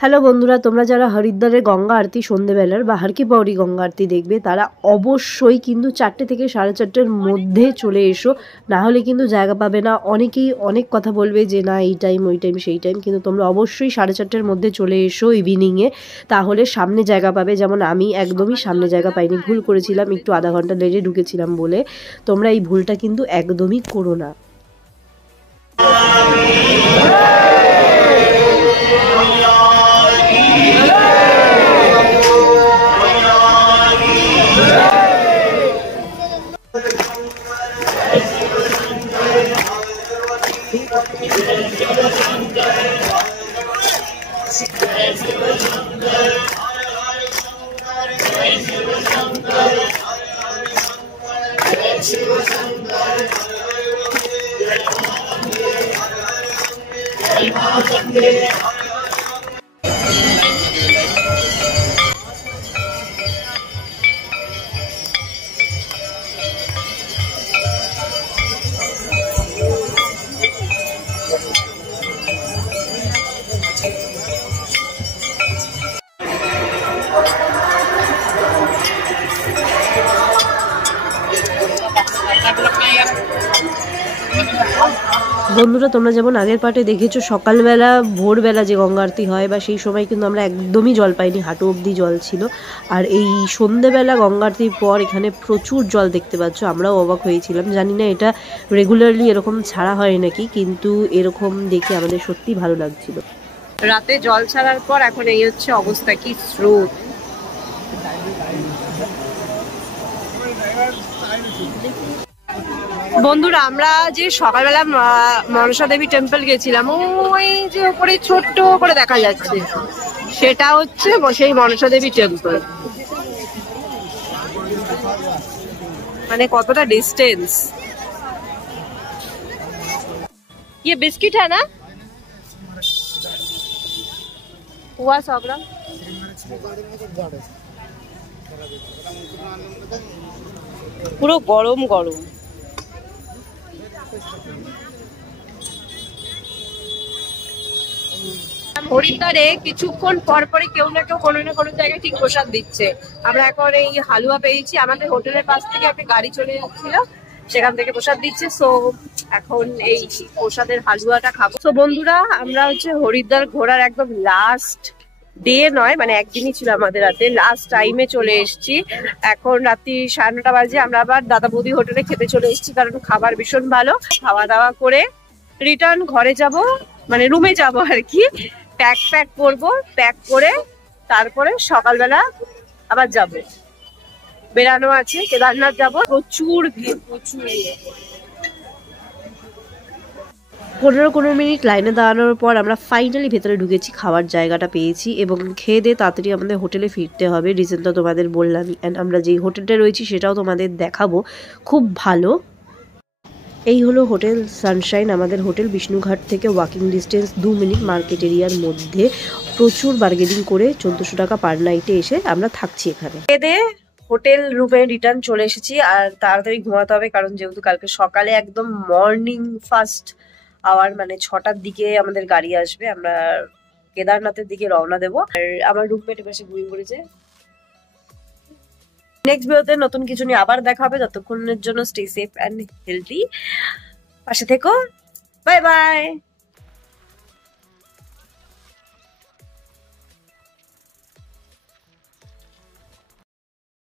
Hello বন্ধুরা, তোমরা যারা হরিদ্বারের গঙ্গা আরতি সন্ধ্যেবেলার বা হর কি পৌড়ি গঙ্গা আরতি দেখবে তারা অবশ্যই কিন্তু 4টে থেকে 4:30-এর মধ্যে চলে এসো, না হলে কিন্তু জায়গা পাবে না। অনেকেই অনেক কথা বলবে যে না এই টাইম ওই টাইম সেই টাইম, কিন্তু তোমরা অবশ্যই 4:30-এর মধ্যে চলে এসো ইভিনিংয়ে, তাহলে সামনে জায়গা পাবে। যেমন আমি একদমই সামনে জায়গা পাইনি, ভুল করেছিলাম, একটু আধা ঘন্টা লেটে ঢুকেছিলাম বলে। তোমরা এই ভুলটা কিন্তু একদমই করো না। বন্ধুরা, তোমরা যেমন আগের পার্টে দেখেছো সকালবেলা ভোরবেলা যে গঙ্গা আরতি হয় বা সেই সময় কিন্তু আমরা একদমই জল পাইনি, হাঁটু অবধি জল ছিল। আর এই সন্ধেবেলা গঙ্গা আরতির পর এখানে প্রচুর জল দেখতে পাচ্ছ, আমরাও অবাক হয়েছিলাম। জানি না এটা রেগুলারলি এরকম ছাড়া হয় নাকি, কিন্তু এরকম দেখে আমাদের সত্যি ভালো লাগছিল। রাতে জল ছাড়ার পর এখন এই হচ্ছে অবস্থা, কি স্রোত। বন্ধুরা, আমরা যে সকালবেলা মনসা দেবী টেম্পল গেছিলাম, ওই যে উপরে ছোট্ট করে দেখা যাচ্ছে, সেটা হচ্ছে সেই মনসা দেবী টেম্পল। মানে কতটা ডিস্টেন্স। ये बिस्किट है ना? हुआ 100 ग्राम। পুরো গরম গরম। হরিদ্বারে কিছুক্ষণ পর পরই কেউ না কেউ কোনো না কোনো জায়গায় ঠিক প্রসাদ দিচ্ছে। আমরা এখন এই হালুয়া পেয়েছি, আমাদের হোটেলের পাশ থেকে একটা গাড়ি চলে যাচ্ছিল, সেখান থেকে প্রসাদ দিচ্ছে। সো এখন এই প্রসাদের হালুয়াটা খাবো। তো বন্ধুরা, আমরা হচ্ছে হরিদ্বার ঘোরার একদম লাস্ট ডে নয়, মানে একদিনই ছিল আমাদের হাতে, লাস্ট টাইমে চলে এসেছি। এখন রাত্রি 9:30 বাজে। আমরা আবার দাদা বৌদি হোটেলে খেতে চলে এসেছি, কারণ খাবার ভীষণ ভালো। খাওয়া দাওয়া করে রিটার্ন ঘরে যাব, মানে রুমে যাব আর কি। প্যাক করবো, প্যাক করে তারপরে সকালবেলা আবার যাব, বেরানো আছে, কেদারনাথ যাব। প্রচুর ভিড়, প্রচুর। 15 মিনিট লাইনে দাঁড়ানোর পর আমরা ফাইনালি ভেতরে ঢুকেছি, খাওয়ার জায়গাটা পেয়েছি এবং খেয়ে দিয়ে তাড়াতাড়ি আমাদের হোটেলে ফিরতে হবে। রিজন তো তোমাদের বললামই, অ্যান্ড আমরা যেই হোটেলটা রয়েছি সেটাও তোমাদের দেখাবো, খুব ভালো। এই হলো হোটেল সানশাইন। আমাদের হোটেল বিষ্ণুঘাট থেকে ওয়াকিং ডিস্টেন্স 2 মিনিট, মার্কেট এরিয়ার মধ্যে। প্রচুর বার্গেনিং করে 1400 টাকা পার নাইটে এসে আমরা থাকছি এখানে। হোটেল রুমে রিটার্ন চলে এসেছি, আর তাড়াতাড়ি ঘুমাতে হবে, কারণ যেহেতু কালকে সকালে একদম মর্নিং ফার্স্ট আওয়ার, মানে 6টার দিকে আমাদের গাড়ি আসবে। আমরা কেদারনাথের দিকে রওনা দেবো। আর আমার রুমমেট পাশে ঘুমিয়ে পড়েছে। নেক্সট ভিডিওতে নতুন কিছু নিয়ে আবার দেখা হবে। ততক্ষণের জন্য স্টে সেফ অ্যান্ড হেলদি, পাশে থেকো। Bye bye.